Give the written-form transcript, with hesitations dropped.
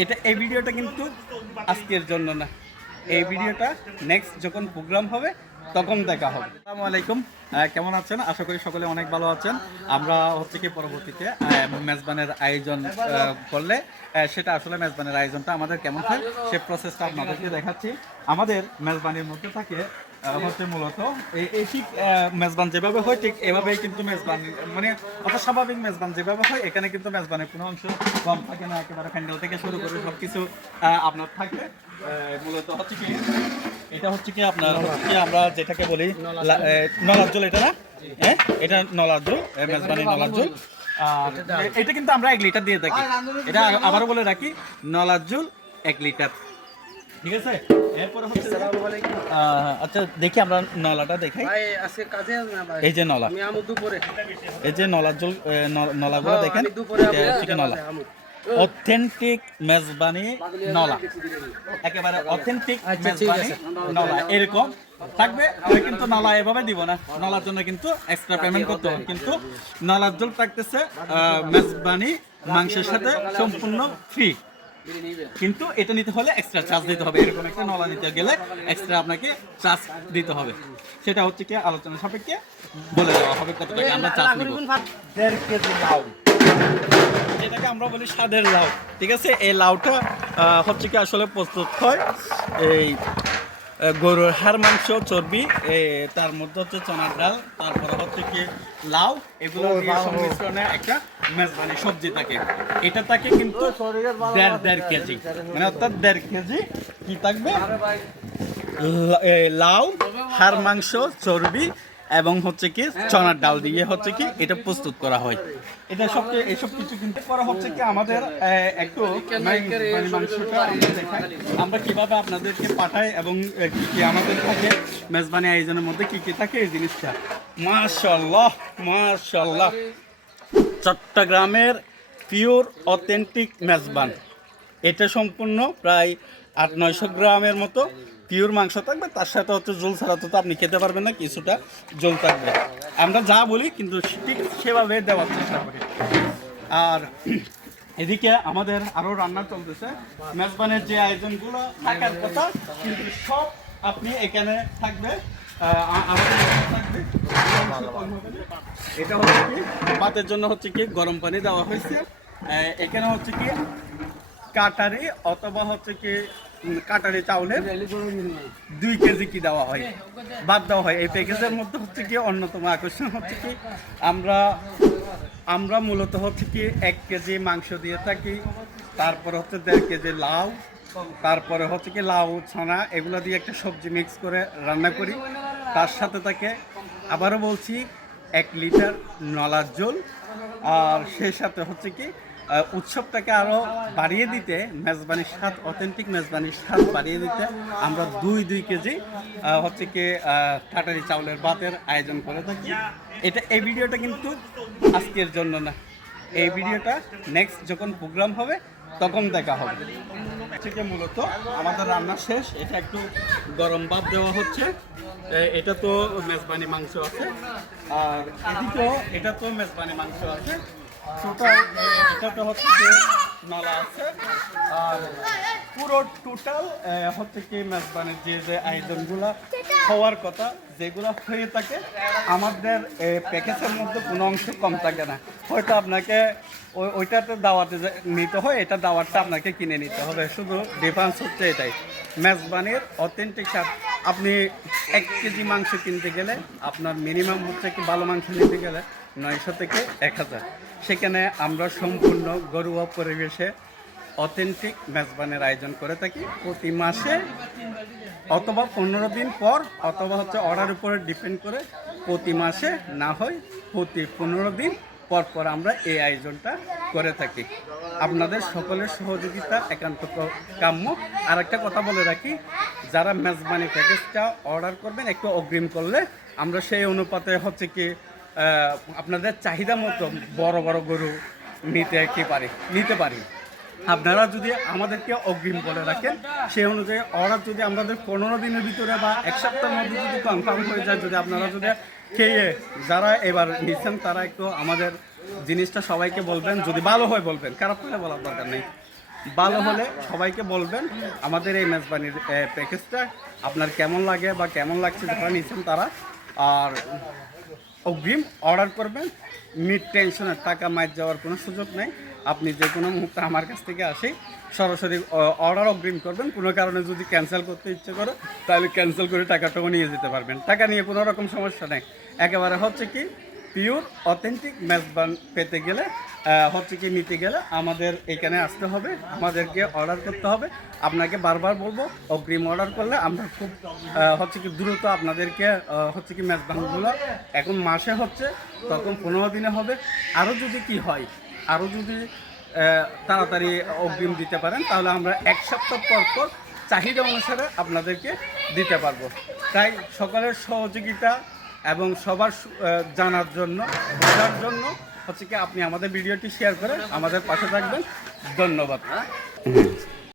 এই ভিডিওটা কিন্তু আজকের জন্য না, এই ভিডিওটা নেক্সট যখন প্রোগ্রাম হবে তখন দেখা হবে। আসসালামু আলাইকুম, কেমন আছেন? আশা করি সকলে অনেক ভালো আছেন। আমরা হচ্ছে কি পরবর্তীতে মেজবানের আয়োজন করলে সেটা আসলে মেজবানের আয়োজনটা আমাদের কেমন হয় সে প্রসেসটা আপনাদেরকে দেখাচ্ছি। আমাদের মেজবানের মধ্যে থাকে হচ্ছে মূলত এই ঠিক মেজবান যেভাবে হয় ঠিক এভাবেই কিন্তু মেজবান মানে অত স্বাভাবিক মেজবান যেভাবে হয় এখানে কিন্তু মেজবানের কোনো অংশ কম থাকে না, একেবারে প্যান্ডেল থেকে শুরু করে সব কিছু আপনার থাকবে। মূলত হচ্ছে কি এটা হচ্ছে কি আপনার হচ্ছে কি আমরা যেটাকে বলি নলার জল, এটা না হ্যাঁ এটা নলার জল, মেজবানের নলার জল। আর এটা কিন্তু আমরা 1 লিটার দিয়ে থাকি। এটা আবারও বলে রাখি, নলার জল 1 লিটার, ঠিক আছে? এরপরে হচ্ছে আচ্ছা দেখি আমরা নলাটা দেখাই। এই যে নলা, এই যে নলার জল, নলাগুলো দেখেন, এটা হচ্ছে কি নলা, অথেন্টিক মেজবানি নলা, একেবারে অথেন্টিক মেজবানি নলা এরকম থাকবে। কিন্তু নলা এভাবে দিব না, নলার জন্য কিন্তু এক্সট্রা পেমেন্ট করতে হবে। কিন্তু নলার জল থাকতেছে মেজবানি মাংসের সাথে সম্পূর্ণ ফ্রি, কিন্তু এটা নিতে হলে এক্সট্রা চার্জ দিতে হবে। এরকম একটা নলা নিতে গেলে এক্সট্রা আপনাকে চার্জ দিতে হবে। সেটা হচ্ছে কি আলোচনা সাপেক্ষে বলে দেওয়া হবে কত টাকা আমরা চার্জ নিব। 1.5 কেজি লাউ, যেটাকে আমরা বলি স্বাদের লাউ, ঠিক আছে? এই লাউটা হচ্ছে কি আসলে প্রস্তুত হয় এই গরুর হাড়, মাংস, চর্বি, তার মধ্যে হচ্ছে চনার ডাল, তারপরে হচ্ছে কি লাউ, এগুলো দিয়ে সংমিশ্রণে একটা মেজবানি সবজি থাকে। এটা থাকে কিন্তু 1.5 কেজি, মানে অর্থাৎ 1.5 কেজি কি থাকবে, লাউ, হাড়, মাংস, চর্বি এবং হচ্ছে কি চনার ডাল দিয়ে হচ্ছে কি এটা প্রস্তুত করা হয়। এটা সবচেয়ে এইসব কিছু কিন্তু করা হচ্ছে কি আমাদের একটু মাংসটা আমরা কিভাবে আপনাদেরকে পাঠাই এবং কি কি আমাদের থাকে মেজবানি আয়োজনের মধ্যে কি কি থাকে এই জিনিসটা। মাশাআল্লাহ মাশাআল্লাহ, চট্টগ্রামের পিওর অথেন্টিক মেজবান, এটা সম্পূর্ণ প্রায় 800-900 গ্রামের মতো পিওর মাংস থাকবে। তার সাথে হচ্ছে জল ছাড়া তো আপনি খেতে পারবেন না, কিছুটা জল থাকবে। আমরা যা বলি কিন্তু ঠিক সেভাবে দেওয়ার চেষ্টা করি। আর এদিকে আমাদের আরও রান্না চলতেছে, মেজবানের যে আয়োজনগুলো থাকার কথা কিন্তু সব আপনি এখানে থাকবে। থাকবে এটা হচ্ছে কি ভাতের জন্য হচ্ছে কি গরম পানি দেওয়া হয়েছে। এখানে হচ্ছে কি কাটারি অথবা হচ্ছে কি কাটারি চাউলের 2 কেজি কি দেওয়া হয়, ভাত দেওয়া হয়। এই প্যাকেজের মধ্যে হচ্ছে কি অন্যতম আকর্ষণ হচ্ছে কি আমরা মূলত হচ্ছে কি 1 কেজি মাংস দিয়ে থাকি, তারপরে হচ্ছে 1.5 কেজি লাউ, তারপরে হচ্ছে কি লাউ, ছানা, এগুলো দিয়ে একটা সবজি মিক্স করে রান্না করি। তার সাথে থাকে আবারও বলছি 1 লিটার নলার জল। আর সেই সাথে হচ্ছে কি উৎসবটাকে আরও বাড়িয়ে দিতে, মেজবানির স্বাদ, অথেন্টিক মেজবানির স্বাদ বাড়িয়ে দিতে আমরা 2 কেজি হচ্ছে কি কাটারি চাউলের ভাতের আয়োজন করে থাকি। এই ভিডিওটা কিন্তু আজকের জন্য না, এই ভিডিওটা নেক্সট যখন প্রোগ্রাম হবে তখন দেখা হবে। থেকে মূলত আমাদের রান্না শেষ, এটা একটু গরম ভাত দেওয়া হচ্ছে। এটা তো মেজবানি মাংস আছে, আর এদিকেও এটা তো মেজবানি মাংস আছে। এটাতে হচ্ছে কি নলা আছে। আর পুরো টোটাল হচ্ছে কি মেজবানের যে আয়োজনগুলো হওয়ার কথা, যেগুলো হয়ে থাকে আমাদের প্যাকেজের মধ্যে কোনো অংশ কম থাকে না। হয়তো আপনাকে ওইটাতে দাওয়াতে নিতে হয়, এটা দাওয়াতটা আপনাকে কিনে নিতে হবে। শুধু ডিফারেন্স হচ্ছে এটাই, মেজবানির অথেন্টিক স্বাদ। আপনি 1 কেজি মাংস কিনতে গেলে আপনার মিনিমাম হচ্ছে কি ভালো মাংস নিতে গেলে 900 থেকে 1000। সেখানে আমরা সম্পূর্ণ ঘরোয়া পরিবেশে অথেন্টিক মেজবানের আয়োজন করে থাকি প্রতি মাসে, অথবা 15 দিন পর, অথবা হচ্ছে অর্ডার উপরে ডিপেন্ড করে প্রতি মাসে, না হয় প্রতি 15 দিন পর পর আমরা এই আয়োজনটা করে থাকি। আপনাদের সকলের সহযোগিতা একান্ত কাম্য। আর একটা কথা বলে রাখি, যারা মেজবানি প্যাকেজটা অর্ডার করবেন একটু অগ্রিম করলে আমরা সেই অনুপাতে হচ্ছে কি আপনাদের চাহিদা মতো বড় বড় গরু নিতে পারি। আপনারা যদি আমাদেরকে অগ্রিম বলে রাখেন, সেই অনুযায়ী অর্ডার যদি আমাদের 15 দিনের ভিতরে বা 1 সপ্তাহের মধ্যে যদি কনফার্ম হয়ে যায়, যদি আপনারা যদি খেয়ে যারা এবার নিচ্ছেন তারা একটু আমাদের জিনিসটা সবাইকে বলবেন, যদি ভালো হয় বলবেন, খারাপ হলে বলার দরকার নেই। ভালো হলে সবাইকে বলবেন আমাদের এই মেজবানির প্যাকেজটা আপনার কেমন লাগে বা কেমন লাগছে যারা নিচ্ছেন তারা। আর অগ্রিম অর্ডার করবেন, মিড টেনশনের টাকা মাইর যাওয়ার কোনো সুযোগ নেই। আপনি যে কোনো মুহূর্তে আমার কাছ থেকে আসি সরাসরি অর্ডার অগ্রিম করবেন। কোনো কারণে যদি ক্যান্সেল করতে ইচ্ছে করে তাহলে ক্যান্সেল করে টাকাটাও নিয়ে যেতে পারবেন। টাকা নিয়ে কোনো রকম সমস্যা নেই। একেবারে হচ্ছে কি পিওর অথেন্টিক মেজবান পেতে গেলে হচ্ছে কি নিতে গেলে আমাদের এখানে আসতে হবে, আমাদেরকে অর্ডার করতে হবে। আপনাকে বারবার বলবো অগ্রিম অর্ডার করলে আমরা খুব হচ্ছে কি দ্রুত আপনাদেরকে হচ্ছে কি মেজবানগুলো এখন মাসে হচ্ছে তখন 15 দিনে হবে। আরও যদি কি হয়, আরও যদি তাড়াতাড়ি অগ্রিম দিতে পারেন তাহলে আমরা 1 সপ্তাহ পর পর চাহিদা অনুসারে আপনাদেরকে দিতে পারবো। তাই সকলের সহযোগিতা এবং সবার জানার জন্য, বোঝার জন্য হচ্ছে কি আপনি আমাদের ভিডিওটি শেয়ার করে আমাদের পাশে থাকবেন। ধন্যবাদ।